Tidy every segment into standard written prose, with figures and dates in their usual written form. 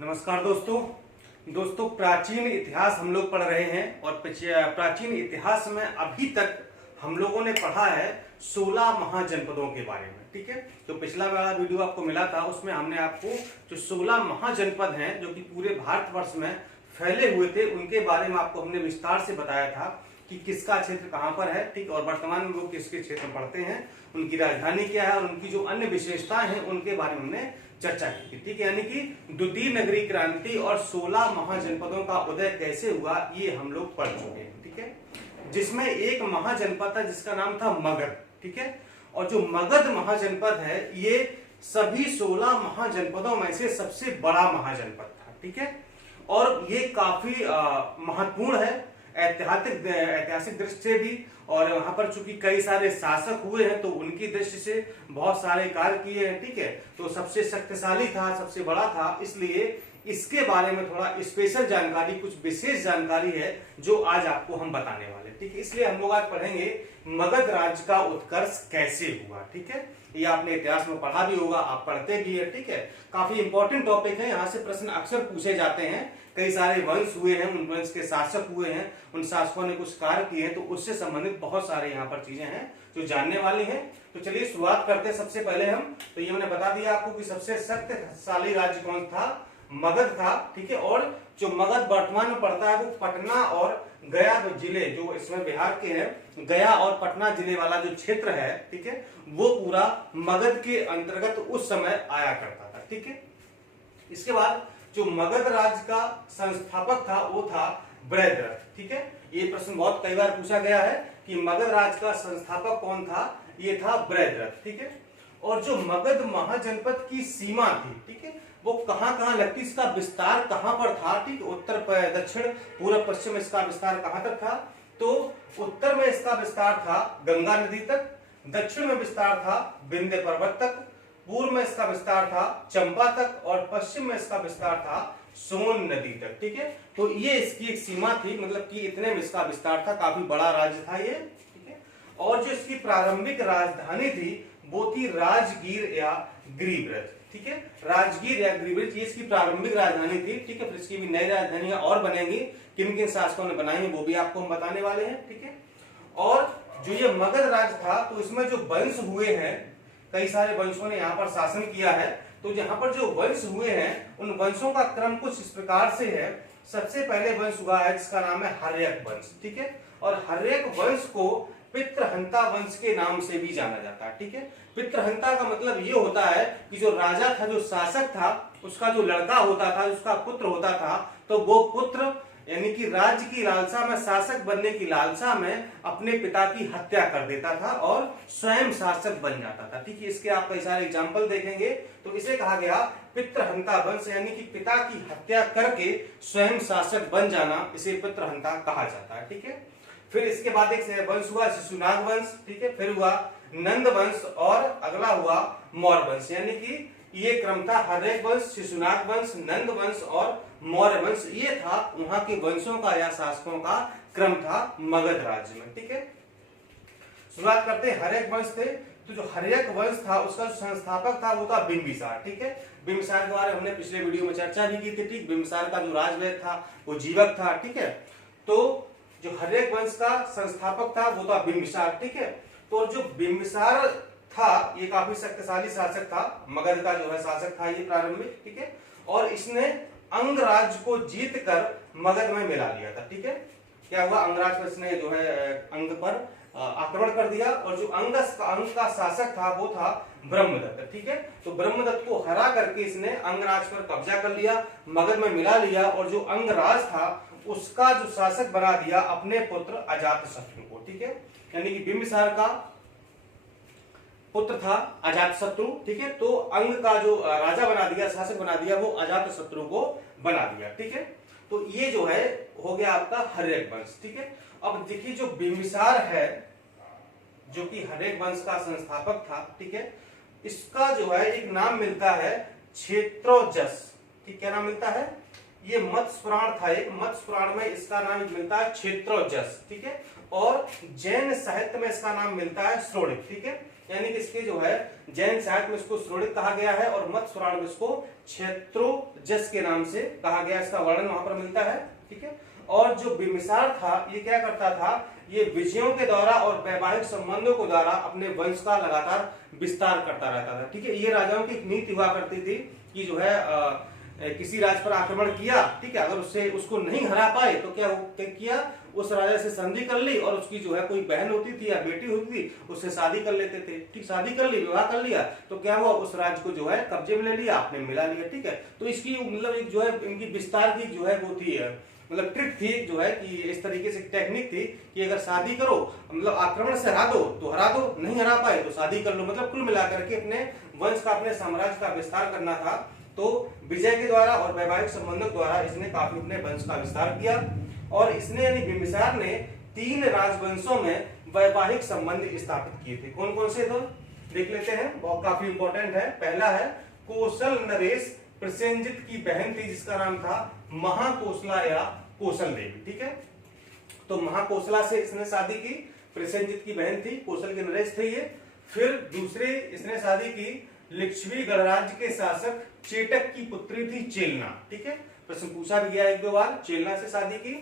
नमस्कार दोस्तों, प्राचीन इतिहास हम लोग पढ़ रहे हैं और प्राचीन इतिहास में अभी तक हम लोगों ने पढ़ा है 16 महाजनपदों के बारे में। ठीक है, तो पिछला वाला वीडियो आपको मिला था, उसमें हमने आपको जो 16 महाजनपद हैं जो कि पूरे भारतवर्ष में फैले हुए थे उनके बारे में आपको हमने विस्तार से बताया था कि किसका क्षेत्र कहां पर है। ठीक, और वर्तमान में वो किसके क्षेत्र में पड़ते हैं, उनकी राजधानी क्या है और उनकी जो अन्य विशेषताएं हैं उनके बारे में हमने चर्चा की थी। ठीक है, यानी कि द्वितीय नगरीय क्रांति और 16 महाजनपदों का उदय कैसे हुआ ये हम लोग पढ़ चुके हैं। ठीक है, जिसमें एक महाजनपद था जिसका नाम था मगध। ठीक है, और जो मगध महाजनपद है ये सभी 16 महाजनपदों में से सबसे बड़ा महाजनपद था। ठीक है, और ये काफी महत्वपूर्ण है ऐतिहासिक दृष्टि से भी, और वहां पर चूंकि कई सारे शासक हुए हैं तो उनकी दृष्टि से बहुत सारे कार्य किए हैं। ठीक है, तो सबसे शक्तिशाली था, सबसे बड़ा था, इसलिए इसके बारे में थोड़ा स्पेशल जानकारी, कुछ विशेष जानकारी है जो आज आपको हम बताने वाले। ठीक है, इसलिए हम लोग आज पढ़ेंगे मगध राज्य का उत्कर्ष कैसे हुआ। ठीक है, ये आपने इतिहास में पढ़ा भी होगा, आप पढ़ते भी है। ठीक है, काफी इंपॉर्टेंट टॉपिक है, यहाँ से प्रश्न अक्सर पूछे जाते हैं। कई सारे वंश हुए हैं, उन वंश के शासक हुए हैं, उन शासकों ने कुछ कार्य किए हैं, तो उससे संबंधित बहुत सारे यहाँ पर चीजें हैं जो जानने वाली हैं। तो चलिए शुरुआत करते हैं। सबसे पहले हम, तो ये मैंने बता दिया आपको कि सबसे शक्तिशाली राज्य कौन था, मगध था। ठीक है, और जो मगध वर्तमान में पड़ता है वो पटना और गया जिले, जो इसमें बिहार के हैं, गया और पटना जिले वाला जो क्षेत्र है, ठीक है, वो पूरा मगध के अंतर्गत उस समय आया करता था। ठीक है, इसके बाद जो मगध राज्य का संस्थापक था वो था बृहद्रथ। ठीक है, ये प्रश्न बहुत कई बार पूछा गया है कि मगध राज्य का संस्थापक कौन था, ये था बृहद्रथ। ठीक है, और जो मगध महाजनपद की सीमा थी, ठीक है, वो कहां कहां लगती, इसका विस्तार कहां पर था। ठीक, उत्तर दक्षिण पूर्व पश्चिम इसका विस्तार कहां तक था, तो उत्तर में इसका विस्तार था गंगा नदी तक, दक्षिण में विस्तार था विंध्य पर्वत तक, पूर्व में इसका विस्तार था चंपा तक, और पश्चिम में इसका विस्तार था सोन नदी तक। ठीक है, तो ये इसकी एक सीमा थी, मतलब कि इतने में इसका विस्तार था, काफी बड़ा राज्य था ये। ठीक है, और जो इसकी प्रारंभिक राजधानी थी वो थी राजगीर या गिरिब्रज। ठीक है, राजगीर या गिरिब्रज ये इसकी प्रारंभिक राजधानी थी। ठीक है, फिर इसकी भी नई राजधानियां और बनेंगी, किन किन शासकों ने बनाई है वो भी आपको हम बताने वाले हैं। ठीक है, और जो ये मगध राज्य था तो इसमें जो वंश हुए हैं, कई सारे वंशों ने यहाँ पर शासन किया है। तो यहाँ पर जो वंश हुए हैं उन वंशों का क्रम कुछ इस प्रकार से है। सबसे पहले वंश हुआ है जिसका नाम है हर्यक वंश। ठीक है, और हर्यक वंश को पितृहंता वंश के नाम से भी जाना जाता है। ठीक है, पितृहंता का मतलब ये होता है कि जो राजा था, जो शासक था, उसका जो लड़का होता था, उसका पुत्र होता था, तो वो पुत्र यानी कि राज्य की लालसा में, शासक बनने की लालसा में अपने पिता की हत्या कर देता था और स्वयं शासक बन जाता था। ठीक है, इसके आप कई सारे एग्जाम्पल देखेंगे। तो इसे कहा गया पितृहंता वंश, यानी कि पिता की हत्या करके स्वयं शासक बन जाना, इसे पितृहंता कहा जाता है। ठीक है, फिर इसके बाद एक वंश हुआ शिशुनाग वंश। ठीक है, फिर हुआ नंद वंश और अगला हुआ मौर्य वंश। यानी कि ये क्रम था हर्यक वंश, शिशुनाग वंश, नंद वंश और मौर्य वंश। ये था वहां के वंशों का या शासकों का क्रम था मगध राज्य में। ठीक है, शुरुआत करते हैं। हर्यक वंश थे, तो जो हर्यक वंश था उसका जो संस्थापक था वो था बिंबिसार। ठीक है, बिंबिसार के बारे में हमने पिछले वीडियो में चर्चा भी की थी। ठीक, बिंबिसार का जो राजवैद्य था वो जीवक था। ठीक है, तो जो हर्यक वंश का संस्थापक था वो था बिंबिसार। ठीक है, तो जो बिंबिसार था ये काफी शक्तिशाली शासक था, मगध का जो है शासक था ये प्रारंभिक। ठीक है, और इसने अंग राज्य को जीतकर मगध में मिला लिया था। ठीक है, क्या हुआ, अंगराज पर इसने जो है अंग पर आक्रमण कर दिया, और जो अंग का शासक था वो था ब्रह्मदत्त। ठीक है, तो ब्रह्मदत्त को हरा करके इसने अंगराज पर कब्जा कर लिया, मगध में मिला लिया, और जो अंगराज था उसका जो शासक बना दिया अपने पुत्र अजातशत्रु को। ठीक है, यानी कि बिंबिसार का पुत्र था अजातशत्रु। ठीक है, तो अंग का जो राजा बना दिया, शासक बना दिया, वो अजातशत्रु को बना दिया। ठीक है, तो ये जो है हो गया आपका हर्यक वंश। ठीक है, अब देखिए जो बिंबिसार है जो कि हर्यक वंश का संस्थापक था, ठीक है, इसका जो है एक नाम मिलता है क्षेत्रोजस। ठीक, क्या नाम मिलता है, ये मत्स्य पुराण था, एक मत्स्य पुराण में इसका नाम मिलता है क्षेत्रोजस। ठीक है, और जैन साहित्य में इसका नाम मिलता है श्रोणिक। ठीक है, यानी कि इसके जो है जैन साहित्य में इसको श्रोणित कहा गया है और मत्स्य पुराण में इसको क्षेत्रोजस के नाम से कहा गया, इसका वर्णन वहां पर मिलता है। ठीक है, और जो बिम्बिसार था ये क्या करता था, ये विजयों के द्वारा और वैवाहिक संबंधों के द्वारा अपने वंश का लगातार विस्तार करता रहता था। ठीक है, ये राजाओं की एक नीति हुआ करती थी कि जो है किसी राज्य पर आक्रमण किया, ठीक है, अगर उसको नहीं हरा पाए तो क्या किया, उस राजा से संधि कर ली और उसकी जो है कोई बहन होती थी या बेटी होती थी उससे शादी कर लेते थे। ठीक, शादी कर ली, विवाह कर लिया तो क्या हुआ, उस राज्य को जो है कब्जे में ले लिया, आपने मिला लिया। ठीक है, तो इसकी मतलब एक जो है इनकी विस्तार की जो है वो थी, मतलब ट्रिक थी जो है कि इस तरीके से टेक्निक थी कि अगर शादी करो मतलब आक्रमण से हरा दो तो हरा दो, नहीं हरा पाए तो शादी कर लो, मतलब कुल मिलाकर के अपने वंश का, अपने साम्राज्य का विस्तार करना था। तो विजय के द्वारा और वैवाहिक संबंधों द्वारा इसने काफी अपने वंश का विस्तार किया और इसने यानी बिम्बिसार ने 3 राजवंशों में वैवाहिक संबंध स्थापित किए थे। कौन कौन से तो देख लेते हैं, बहुत काफी इंपॉर्टेंट है। पहला है कौशल नरेश प्रसेनजित की बहन थी जिसका नाम था महाकोसला या कौशल देवी। ठीक है, तो महाकोसला से इसने शादी की, प्रसेनजित की बहन थी, कौशल के नरेश थे ये। फिर दूसरे इसने शादी की लिच्छवी गणराज्य के शासक चेटक की पुत्री थी चेलना। ठीक है, प्रश्न पूछा भी गया 1-2 बार, चेलना से शादी की।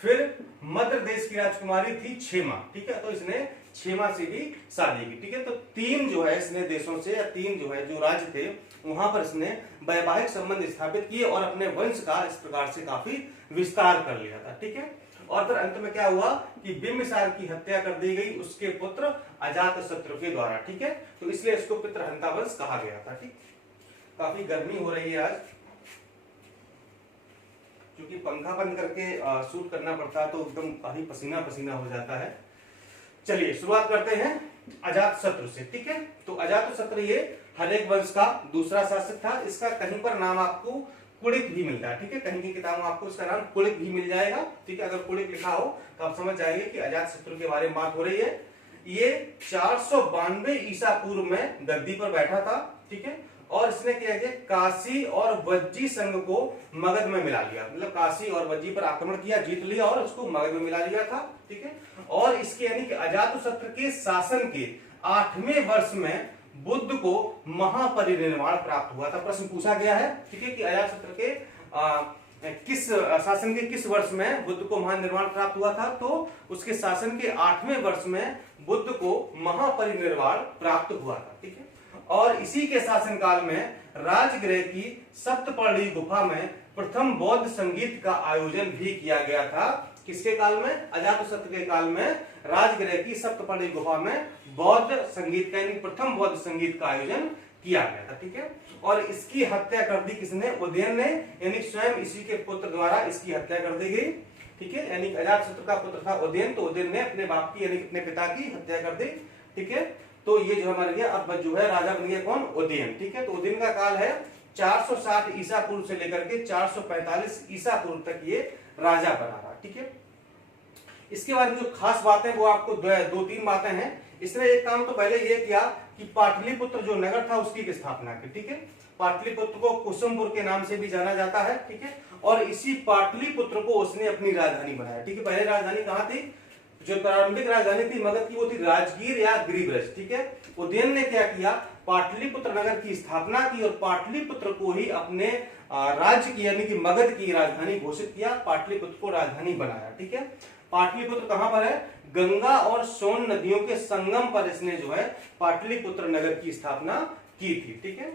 फिर मध्य देश की राजकुमारी थी क्षेमा। ठीक है, तो इसने क्षेमा से भी शादी की। ठीक है, तो 3 जो है इसने देशों से या 3 जो है जो राज्य थे वहां पर इसने वैवाहिक संबंध स्थापित किए और अपने वंश का इस प्रकार से काफी विस्तार कर लिया था। ठीक है, और फिर अंत में क्या हुआ कि बिम्बिसार की हत्या कर दी गई उसके पुत्र अजातशत्रु के द्वारा। ठीक है, तो इसलिए इसको पितृहंता वंश कहा गया था। ठीक, काफी गर्मी हो रही है आज, क्योंकि पंखा बंद करके शूट करना पड़ता है तो एकदम काफी पसीना पसीना हो जाता है। चलिए शुरुआत करते हैं अजातशत्रु से। ठीक है, तो अजातशत्रु ये हरेक वंश का दूसरा शासक था। इसका कहीं पर नाम आपको कुलिक भी मिलता है। ठीक है, कहीं की किताब में आपको इसका नाम कुलिक भी मिल जाएगा। ठीक है, अगर कुलिक लिखा हो तो आप समझ जाएंगे कि अजातशत्रु के बारे में बात हो रही है। ये 492 ईसा पूर्व में गद्दी पर बैठा था। ठीक है, और इसने क्या किया, काशी और वज्जी संघ को मगध में मिला लिया, मतलब काशी और वज्जी पर आक्रमण किया, जीत लिया और उसको मगध में मिला लिया था। ठीक है, और इसके यानी कि अजातशत्रु के शासन के 8वें वर्ष में बुद्ध को महापरिनिर्वाण प्राप्त हुआ था। प्रश्न पूछा गया है, ठीक है, कि अजातशत्रु के किस शासन के किस वर्ष में बुद्ध को महानिर्वाण प्राप्त हुआ था, तो उसके शासन के 8वें वर्ष में बुद्ध को महापरिनिर्वाण प्राप्त हुआ था। ठीक है, और इसी के शासनकाल में राजगृह की सप्तपर्णी गुफा में प्रथम बौद्ध संगीत का आयोजन भी किया गया था। किसके काल में, अजातशत्रु के काल में राजगृह की सप्तपर्णी गुफा में बौद्ध संगीत का यानी प्रथम बौद्ध संगीत का आयोजन किया गया था। ठीक है, और इसकी हत्या कर दी किसने, उदयन ने, यानी स्वयं इसी के पुत्र द्वारा इसकी हत्या कर दी गई। ठीक है, यानी अजातशत्रु का पुत्र था उदयन, तो उदयन ने अपने बाप की यानी अपने पिता की हत्या कर दी। ठीक है, तो ये जो मर गया, अब जो है राजा बन गया कौन, उदयन। ठीक है, तो उदयन का काल है 460 ईसा पूर्व से लेकर के 445 ईसा पूर्व तक ये राजा बना रहा। ठीक है, इसके बारे में जो खास बातें वो आपको 2-3 बातें हैं। इसने एक काम तो पहले ये किया कि पाटलिपुत्र जो नगर था उसकी स्थापना की। ठीक है, पाटलिपुत्र को कुसुमपुर के नाम से भी जाना जाता है। ठीक है, और इसी पाटलिपुत्र को उसने अपनी राजधानी बनाया। ठीक है, पहले राजधानी कहाँ थी, जो प्रारंभिक राजधानी थी मगध की वो थी राजगीर या गिरिब्रज। ठीक है, उदयन ने क्या किया, पाटलिपुत्र नगर की स्थापना की और पाटलिपुत्र को ही अपने राज्य की यानी कि मगध की राजधानी घोषित किया, पाटलिपुत्र को राजधानी बनाया। ठीक है, पाटलिपुत्र कहां पर है, गंगा और सोन नदियों के संगम पर इसने जो है पाटलिपुत्र नगर की स्थापना की थी। ठीक है,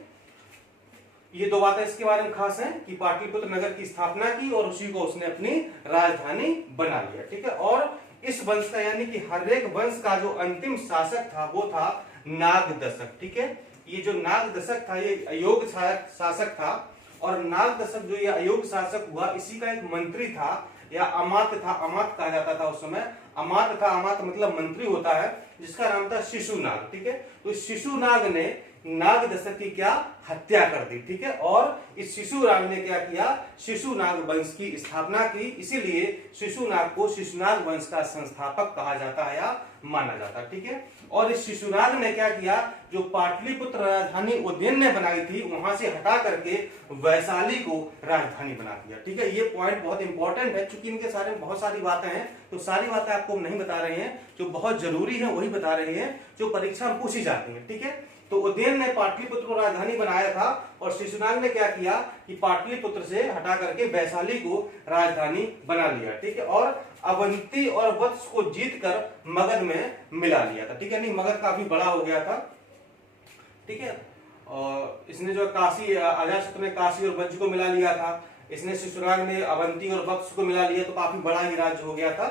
ये 2 बातें इसके बारे में खास हैं कि पाटलिपुत्र नगर की स्थापना की और उसी को उसने अपनी राजधानी बना लिया। ठीक है, और इस वंश का यानी कि हर एक वंश का जो अंतिम शासक था वो था नागदशक। ठीक है, ये जो नागदशक था ये अयोग्य शासक था और नागदशक जो ये अयोग्य शासक हुआ इसी का एक मंत्री था या अमात्य था, अमात्य कहा जाता था उस समय, अमात्य था, अमात्य मतलब मंत्री होता है, जिसका नाम था शिशुनाग। ठीक है, तो शिशुनाग ने नाग दशरथ की क्या हत्या कर दी, ठीक है। और इस शिशुनाग ने क्या किया, शिशुनाग वंश की स्थापना की, इसीलिए शिशुनाग को शिशुनाग वंश का संस्थापक कहा जाता है या माना जाता है, ठीक है। और इस शिशुनाग ने क्या किया, जो पाटलिपुत्र राजधानी उज्जैन ने बनाई थी वहां से हटा करके वैशाली को राजधानी बना दिया, ठीक है। ये पॉइंट बहुत इंपॉर्टेंट है, क्योंकि इनके सारे में बहुत सारी बातें हैं, तो सारी बातें आपको नहीं बता रहे हैं, जो बहुत जरूरी है वही बता रहे हैं, जो परीक्षा में पूछी जाती है, ठीक है। तो उज्जैन ने पाटलिपुत्र को राजधानी बनाया था और शिशुनाग ने क्या किया कि पाटलिपुत्र से हटा करके वैशाली को राजधानी बना लिया, ठीक है। और अवंती और वत्स को जीतकर मगध में मिला लिया था, ठीक है। नहीं, मगध काफी बड़ा हो गया था, ठीक है। और इसने जो काशी, अजातशत्रु ने काशी और वज्र को मिला लिया था, इसने शिशुनाग ने अवंती और वत्स को मिला लिया, तो काफी बड़ा ही राज्य हो गया था।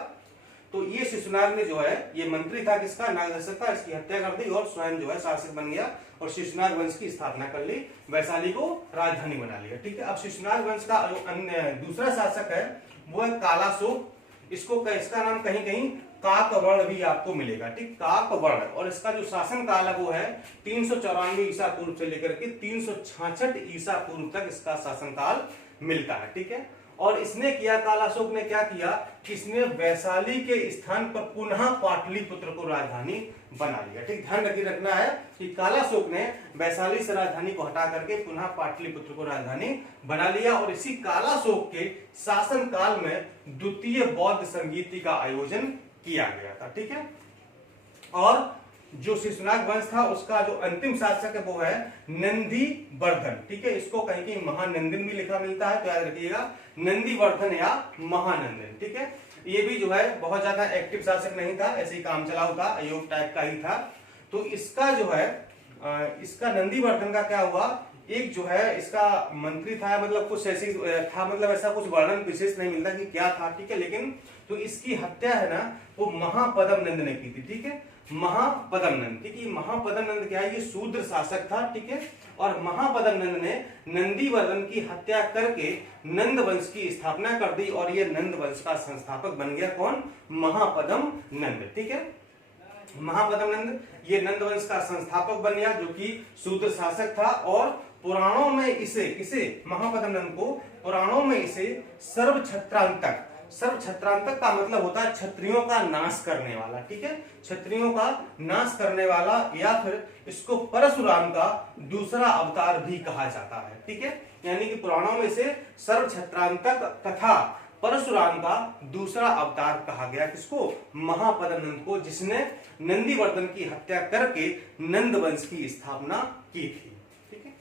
तो ये शिशुनाग ने जो है, ये मंत्री था किसका, नाग दशरथ का, इसकी हत्या कर दी और स्वयं जो है शासक बन गया और शिशुनाग वंश की स्थापना कर ली, वैशाली को राजधानी बना लिया, ठीक है। अब शिशुनाग वंश का जो दूसरा शासक है वो है कालाशोक। इसका नाम कहीं कहीं काकवर्ण भी आपको मिलेगा, ठीक, काकवर्ण। और इसका जो शासन काल है वो है 394 ईसा पूर्व से लेकर के 366 ईसा पूर्व तक इसका शासन काल मिलता है, ठीक है। और इसने किया, कालाशोक ने क्या किया कि इसने वैशाली के स्थान पर पुनः पाटलिपुत्र को राजधानी बना लिया, ठीक। ध्यान रखना है कि कालाशोक ने वैशाली से राजधानी को हटा करके पुनः पाटलिपुत्र को राजधानी बना लिया और इसी कालाशोक के शासन काल में द्वितीय बौद्ध संगीति का आयोजन किया गया था, ठीक है। और जो शिशुनाग वंश था उसका जो अंतिम शासक है वो है नंदीवर्धन, ठीक है। इसको कहीं कहीं महानंदन भी लिखा मिलता है, तो याद रखिएगा नंदीवर्धन या महानंदन, ठीक है। ये भी जो है बहुत ज्यादा एक्टिव शासक नहीं था, ऐसे ही काम चलाऊ था, अयोग टाइप का ही था। तो इसका जो है, इसका नंदीवर्धन का क्या हुआ, एक जो है इसका मंत्री था, मतलब कुछ ऐसी था, मतलब ऐसा कुछ वर्णन विशेष नहीं मिलता कि क्या था, ठीक है। लेकिन तो इसकी हत्या है ना वो महापद्म नंद ने की थी, ठीक है। महापद्म नंद, ठीक है। महापद्म नंद क्या है, ये शूद्र शासक था, ठीक है। और महापद्म नंद ने नंदीवर्धन की हत्या करके नंद वंश की स्थापना कर दी और ये नंद वंश का संस्थापक बन गया, कौन, महापद्म नंद, ठीक है। महापद्म नंद ये नंद वंश का संस्थापक बन गया, जो कि शूद्र शासक था। और पुराणों में इसे महापद्म नंद को पुराणों में इसे सर्वक्षत्रांतक, सर्वक्षत्रांतक का मतलब होता है क्षत्रियों का नाश करने वाला, ठीक है। क्षत्रियों का नाश करने वाला, या फिर इसको परशुराम का दूसरा अवतार भी कहा जाता है, ठीक है। यानी कि पुराणों में इसे सर्वक्षत्रांतक तथा परशुराम का दूसरा अवतार कहा गया, किसको, महापद्म नंद को, जिसने नंदीवर्धन की हत्या करके नंद वंश की स्थापना की थी, ठीक है।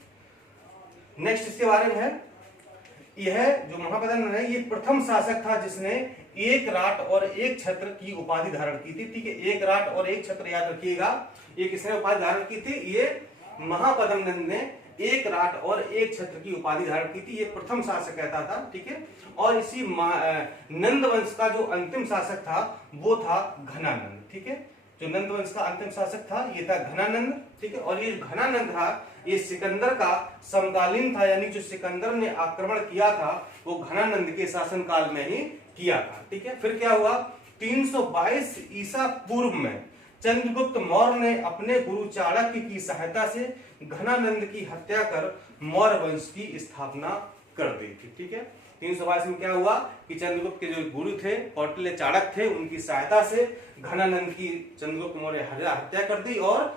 नेक्स्ट इसके बारे में है, यह जो महापद्म नंद है ये प्रथम शासक था जिसने एक राट और एक छत्र की उपाधि धारण की थी, ठीक है। एक राट और एक छत्र, याद रखिएगा, ये किसने उपाधि धारण की थी, ये महापद्म नंद ने एक राट और एक छत्र की उपाधि धारण की थी, ये प्रथम शासक कहता था, ठीक है। और इसी नंद वंश का जो अंतिम शासक था वो था घनानंद, ठीक है। जो नंद वंश का अंतिम शासक था ये था घनानंद, ठीक है। और ये घनानंद था, ये सिकंदर का समकालीन था, यानी जो सिकंदर ने आक्रमण किया था वो घनानंद के शासनकाल में ही किया था, ठीक है। फिर क्या हुआ, 322 ईसा पूर्व में चंद्रगुप्त मौर्य ने अपने गुरु चाणक्य की सहायता से घनानंद की हत्या कर मौर्य वंश की स्थापना कर दी थी, ठीक है। 322 में क्या हुआ कि चंद्रगुप्त के जो गुरु थे कौटिल्य चाणक्य थे, उनकी सहायता से घनानंद की चंद्रगुप्त मौर्य हत्या कर दी और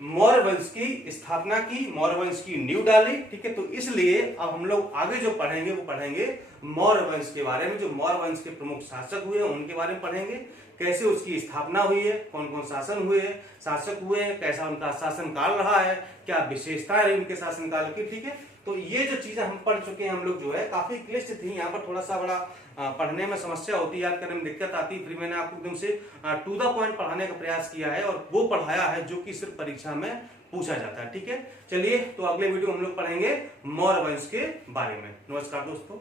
मौर्य वंश की स्थापना की, मौर्य वंश की नींव डाली, ठीक है। तो इसलिए अब हम लोग आगे जो पढ़ेंगे वो पढ़ेंगे मौर्य वंश के बारे में, जो मौर्य वंश के प्रमुख शासक हुए उनके बारे में पढ़ेंगे, कैसे उसकी स्थापना हुई है, कौन कौन शासक हुए हैं, कैसा उनका शासन काल रहा है, क्या विशेषताएं रही उनके शासन काल की, ठीक है। तो ये जो चीजें हम पढ़ चुके हैं, हम लोग जो है काफी क्लिष्ट थी, यहाँ पर थोड़ा सा बड़ा पढ़ने में समस्या होती है, याद करने में दिक्कत आती है, फिर मैंने आपको एकदम से टू द पॉइंट पढ़ाने का प्रयास किया है और वो पढ़ाया है जो कि सिर्फ परीक्षा में पूछा जाता है, ठीक है। चलिए, तो अगले वीडियो हम लोग पढ़ेंगे मौर्य वंश के बारे में। नमस्कार दोस्तों।